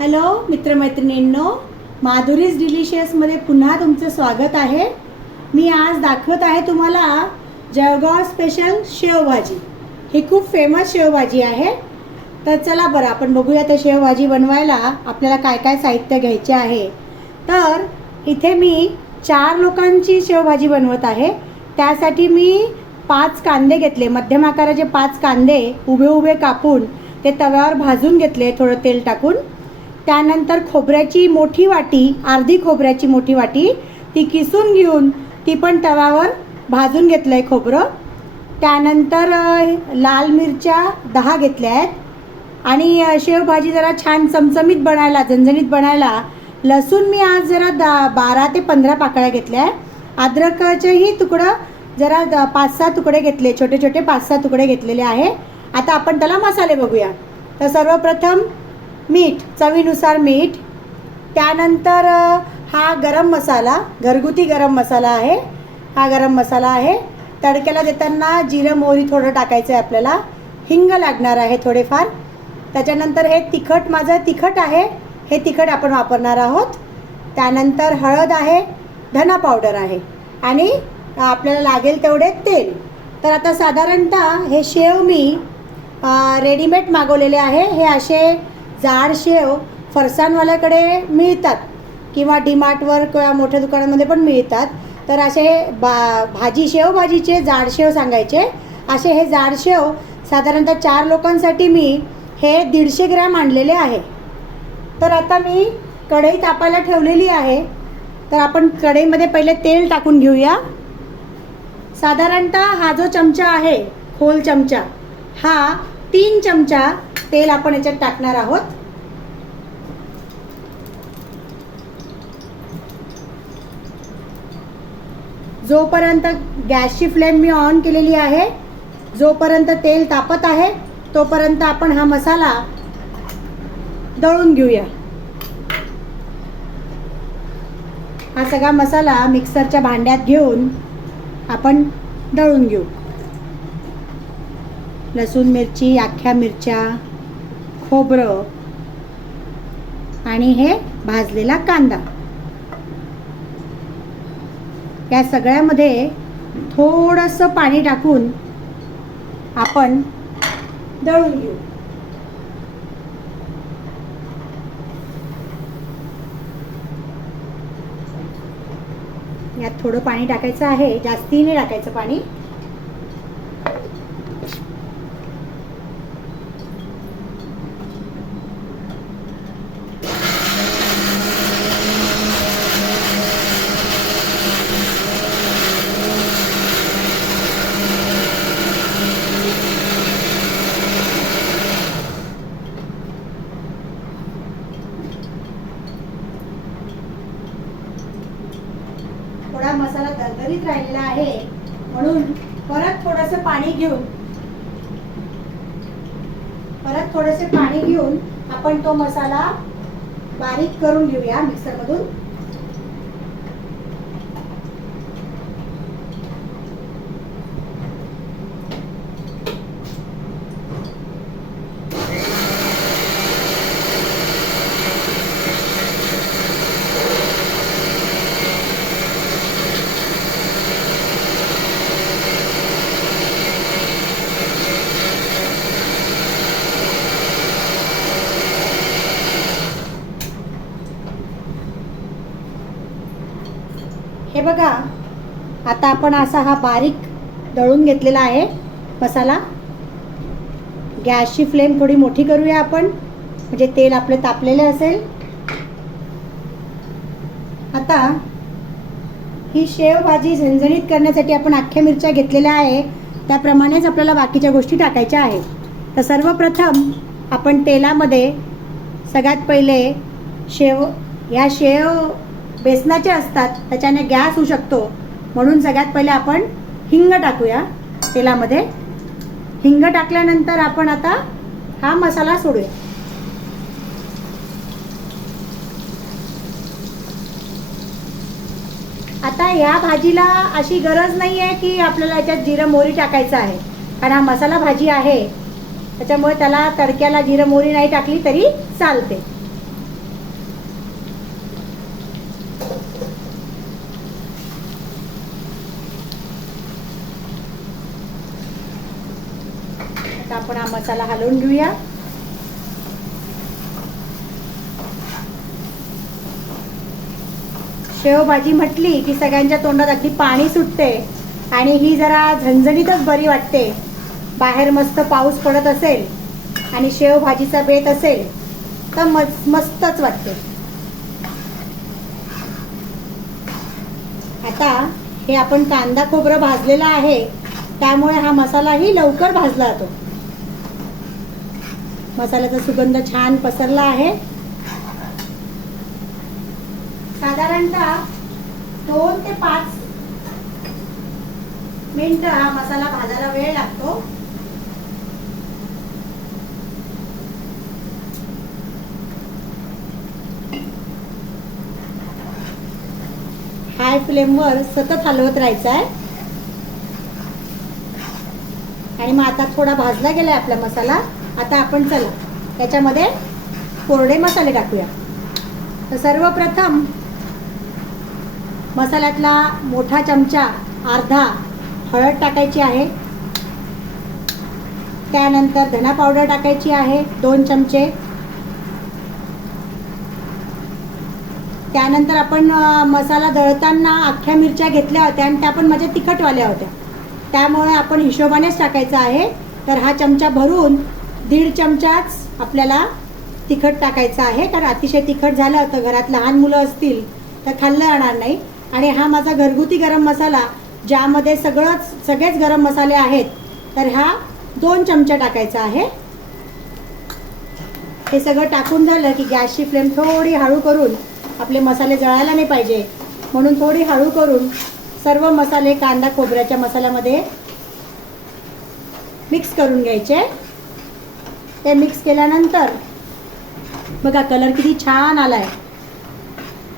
Hello मित्रमैत्रिणींनो, Madhuri's डिलिशियसमध्ये पुन्हा तुमचं स्वागत आहे। मी आज दाखवत आहे तुम्हाला जळगाव स्पेशल शेवभाजी। ही खूप फेमस शेवभाजी आहे। तर चला बरं आपण बघूया त्या शेवभाजी बनवायला आपल्याला काय काय साहित्य घ्यायचे आहे। तर इथे मी 4 लोकांची शेवभाजी बनवत आहे। त्यासाठी मी 5 कांदे घेतले, मध्यम आकाराचे 5 कांदे उभे उभे कापून ते तव्यावर भाजून घेतले थोडं तेल टाकून। त्यानंतर खोबऱ्याची मोठी वाटी, अर्धी खोबऱ्याची मोठी वाटी ती किसून घेऊन ती पण तव्यावर भाजून घेतलंय खोबरं। त्यानंतर लाल मिरच्या 10 घेतल्या आहेत आणि शेवभाजी जरा छान चमचमीत बनायला, झणझणीत बनायला लसूण मी आज जरा 12 ते 15 पाकळ्या घेतल्या। अद्रकचेही तुकडं जरा 5-6 तुकडे घेतले, छोटे छोटे 5-6 तुकडे घेतलेले आहे। आता आपण त्याला मसाले बघूया। तर सर्वप्रथम मीठ, चवीनुसार मीठ। त्यानंतर हा गरम मसाला, घरगुती गरम मसाला आहे। हा गरम मसाला आहे। तडक्याला देताना जिरं मोहरी थोडं टाकायचं आहे आपल्याला। हिंग लागणार आहे थोडेफार। त्याच्यानंतर हे तिखट, माझं तिखट आहे, हे तिखट आपण वापरणार आहोत। त्यानंतर हळद आहे, धना पावडर आहे आणि आपल्याला लागेल तेवढे तेल। तर आता साधारणतः हे शेव मी रेडीमेड मागवलेले आहे। हे असे जाड शेव फरसाणवाल्याकडे मिळतात किंवा डीमार्टवर किंवा मोठ्या दुकानांमध्ये पण मिळतात। तर असे भाजी शेवभाजीचे जाड शेव सांगायचे, असे हे जाड शेव साधारणतः 4 लोकांसाठी मी हे 150 ग्रॅम आणलेले आहे। तर आता मी कढई तापायला ठेवलेली आहे। तर आपण कढईमध्ये पहिले तेल टाकून घेऊया। साधारणतः हा जो चमचा आहे, खोल चमचा, हा 3 चमचा तेल आपण याच्यात टाकणार आहोत। जोपर्यंत गॅसची फ्लेम मी ऑन केलेली आहे, जोपर्यंत तेल तापत आहे तोपर्यंत आपण हा मसाला दळून घेऊया। हा सगळा मसाला मिक्सरच्या भांड्यात घेऊन आपण दळून घेऊ। लसूण, मिरची, अख्ख्या मिरच्या, खोबरं आणि हे भाजलेला कांदा, या सगळ्यामध्ये थोडंसं पाणी टाकून आपण दळून घेऊ। यात थोडं पाणी टाकायचं आहे, जास्ती नाही टाकायचं पाणी। थोडा मसाला दरदरीत राहिलेला आहे म्हणून परत थोडंसं पाणी घेऊन आपण तो मसाला बारीक करून घेऊया मिक्सरमधून। हे बघा, आता आपण असा हा बारीक दळून घेतलेला आहे मसाला। गॅसची फ्लेम थोडी मोठी करूया आपण, म्हणजे तेल आपले तापलेले असेल। आता ही शेवभाजी झणझणीत करण्यासाठी आपण अख्ख्या मिरच्या घेतलेल्या आहे, त्याप्रमाणेच आपल्याला बाकीच्या गोष्टी टाकायच्या आहेत। तर सर्वप्रथम आपण तेलामध्ये सगळ्यात पहिले या शेव बेसनाचे असतात, त्याच्याने गॅस होऊ शकतो, म्हणून सगळ्यात पहिले आपण हिंग टाकूया तेलामध्ये। हिंग टाकल्यानंतर आपण आता हा मसाला सोडूया। आता या भाजीला अशी गरज नाही आहे की आपल्याला याच्यात जिरं मोहरी टाकायचं आहे, कारण हा मसाला भाजी आहे त्याच्यामुळे त्याला तडक्याला जिरं मोहरी नाही टाकली तरी चालते। मसाला हलवून घेऊया. शेवभाजी म्हटली की सगळ्यांच्या तोंडात अगदी पाणी सुटते आणि ही जरा झणझणीतच बरी वाटते. बाहेर मस्त पाऊस पडत असेल आणि शेवभाजीचा बेत असेल तर मस्तच वाटते. आता हे आपण कांदा खोबरं भाजलेला आहे त्यामुळे हा मसालाही लवकर भाजला जातो. मसाल्याचा सुगंध छान पसरला आहे. साधारणतः 2 ते 5 मिनिटं हा मसाला भाजायला वेळ लागतो. हाय फ्लेमवर सतत हलवत राहायचं आहे. आणि मग आता थोडा भाजला गेलाय आपला मसाला. आता आपण चला त्याच्यामध्ये कोरडे मसाले टाकूया. तर सर्वप्रथम मसाल्यातला मोठा चमचा अर्धा हळद टाकायची आहे. त्यानंतर धना पावडर टाकायची आहे 2 चमचे. त्यानंतर आपण मसाला दळताना अख्ख्या मिरच्या घेतल्या होत्या आणि त्या पण माझ्या तिखटवाल्या होत्या त्यामुळे आपण हिशोबानेच टाकायचं आहे. तर हा चमचा भरून 1.5 चमचाच आपल्याला तिखट टाकायचं आहे, कारण अतिशय तिखट झालं तर घरात लहान मुलं असतील तर खाल्लं जाणार नाही. आणि हा माझा घरगुती गरम मसाला ज्यामध्ये सगळेच गरम मसाले आहेत तर हा 2 चमचा टाकायचा आहे. हे सगळं टाकून झालं की गॅसची फ्लेम थोडी हळू करून, आपले मसाले जळायला नाही पाहिजे म्हणून थोडी हळू करून सर्व मसाले कांदा खोबऱ्याच्या मसाल्यामध्ये मिक्स करून घ्यायचे. ते मिक्स केल्यानंतर बघा कलर किती छान आलाय.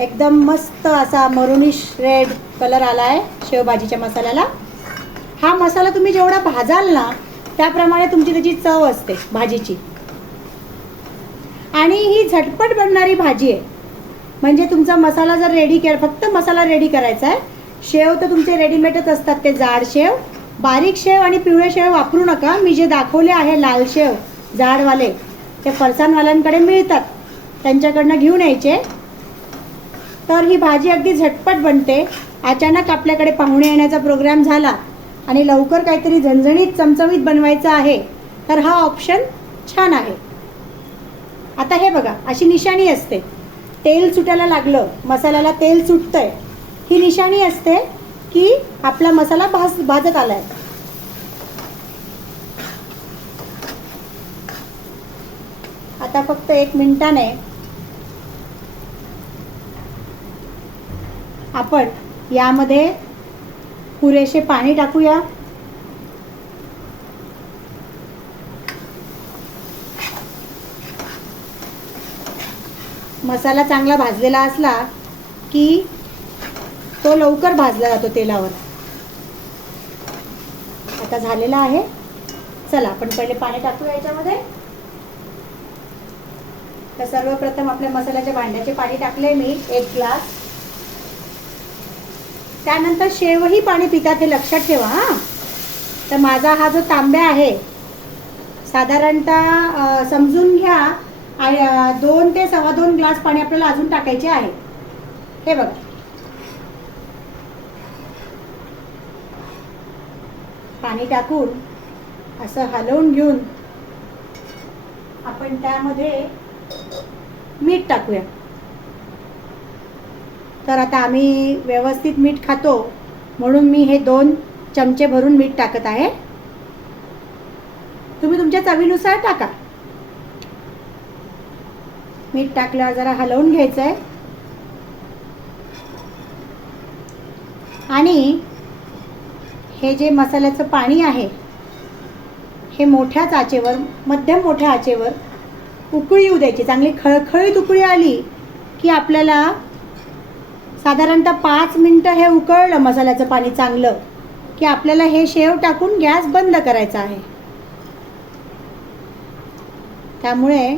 एकदम मस्त असा मरुनिश रेड कलर आलाय शेवभाजीच्या मसाल्याला. हा मसाला तुम्ही जेवढा भाजाल ना त्याप्रमाणे तुमची त्याची चव असते भाजीची. आणि ही झटपट बनणारी भाजी आहे. म्हणजे तुमचा मसाला जर रेडी केला, फक्त मसाला रेडी करायचा आहे. शेव तर तुमचे रेडीमेडच असतात, ते जाड शेव. बारीक शेव आणि पिवळे शेव वापरू नका. मी जे दाखवले आहे लाल शेव जाडवाले ते फरसाणवाल्यांकडे मिळतात, त्यांच्याकडनं घेऊन यायचे. तर ही भाजी अगदी झटपट बनते. अचानक आपल्याकडे पाहुणे येण्याचा प्रोग्राम झाला आणि लवकर काहीतरी झणझणीत चमचमीत बनवायचं आहे तर हा ऑप्शन छान आहे. आता हे बघा अशी निशाणी असते, तेल सुटायला लागलं, मसाल्याला तेल सुटतंय, ही निशाणी असते की आपला मसाला भाजत आलाय. आता फक्त 1 मिनिटाने आपण यामध्ये पुरेसे पाणी टाकूया. मसाला चांगला भाजलेला असला की तो लवकर भाजला जातो तेलावर. आता झालेला आहे. चला आपण पहिले पाणी टाकूया याच्यामध्ये. तर सर्वप्रथम आपल्या मसाल्याच्या भांड्याचे पाणी टाकले मी 1 ग्लास. त्यानंतर शेवही पाणी पितात हे लक्षात ठेवा हा. तर माझा हा जो तांब्या आहे साधारणतः समजून घ्या 2 ते 2.25 ग्लास पाणी आपल्याला अजून टाकायचे आहे. हे बघा पाणी टाकून असं हलवून घेऊन आपण त्यामध्ये मीठ टाकूया. तर आता आम्ही व्यवस्थित मीठ खातो म्हणून मी हे 2 चमचे भरून मीठ टाकत आहे. तुम्ही तुमच्या चवीनुसार टाका. मीठ टाकल्यावर जरा हलवून घ्यायचं आहे. आणि हे जे मसाल्याचं पाणी आहे हे मोठ्याच आचेवर, मध्यम मोठ्या आचेवर उकळी येऊ द्यायची. चांगली खळखळीत उकळी आली की आपल्याला साधारणतः 5 मिनिटं हे उकळलं मसाल्याचं पाणी चांगलं की आपल्याला हे शेव टाकून गॅस बंद करायचा आहे. त्यामुळे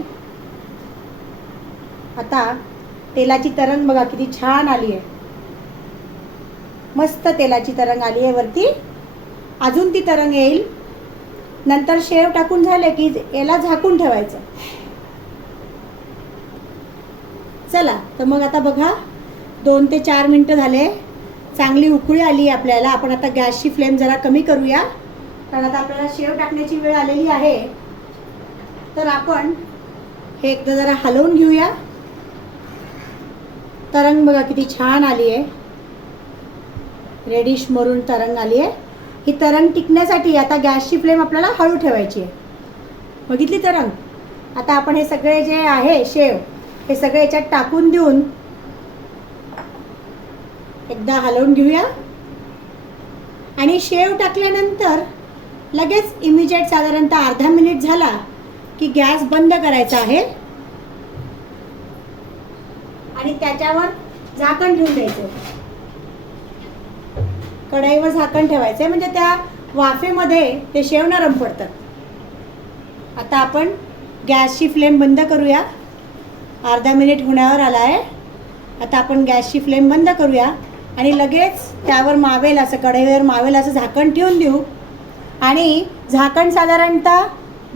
आता तेलाची तरंग बघा किती छान आली आहे. मस्त तेलाची तरंग आली आहे वरती. अजून ती तरंग येईल नंतर शेव टाकून झाले की याला झाकून ठेवायचं. चला तर मग आता बघा 2 ते 4 मिनटं झाले. चांगली उकळी आली आपल्याला. आपण आता गॅसची फ्लेम जरा कमी करूया, कारण आता आपल्याला शेव टाकण्याची वेळ आलेली आहे. तर आपण हे एकदा जरा हलवून घेऊया. तरंग बघा किती छान आली आहे, रेडिश मरून तरंग आली आहे. ही तरंग टिकण्यासाठी आता गॅसची फ्लेम आपल्याला हळू ठेवायची आहे. बघितली तरंग? आता आपण हे सगळे जे आहे शेव हे सगळे याच्यात टाकून देऊन एकदा हलवून घेऊया. आणि शेव टाकल्यानंतर लगेच इमिजिएट साधारणतः अर्धा मिनिट झाला की गॅस बंद करायचा आहे आणि त्याच्यावर झाकण ठेवून द्यायचं. कढईवर झाकण ठेवायचं म्हणजे त्या वाफेमध्ये ते शेव नरम पडतात. आता आपण गॅसची फ्लेम बंद करूया. अर्धा मिनिट होण्यावर आला आहे. आता आपण गॅसची फ्लेम बंद करूया आणि लगेच त्यावर मावेल असं, कढईवर मावेल असं झाकण ठेवून देऊ. आणि झाकण साधारणतः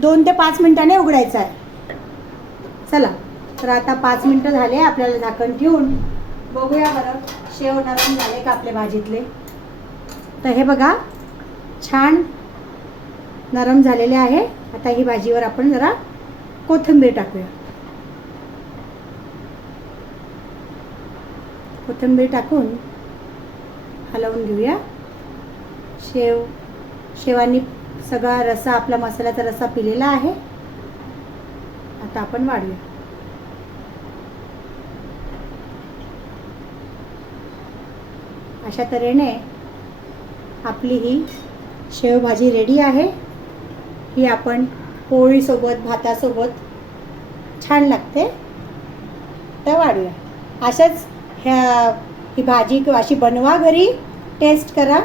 2 ते 5 मिनिटांनी उघडायचं आहे. चला तर आता 5 मिनिटं झाले आपल्याला झाकण ठेवून. बघूया बरं शेव नरम झाले का आपल्या भाजीतले. तर हे बघा छान नरम झालेले आहे. आता ही भाजीवर आपण जरा कोथिंबीर टाकूया. कोथिंबीर टाकून हलवून घेऊया. शेवांनी सगळा रसा, आपला मसाल्याचा रसा पिलेला आहे. आता आपण वाढूया. अशा तऱ्हेने आपली ही शेवभाजी रेडी आहे. ही आपण पोळीसोबत, भातासोबत छान लागते. तर वाढूया. अशाच ही भाजी अशी बनवा घरी, टेस्ट करा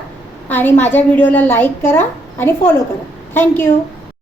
आणि माझ्या व्हिडिओला लाईक करा आणि फॉलो करा. थँक्यू.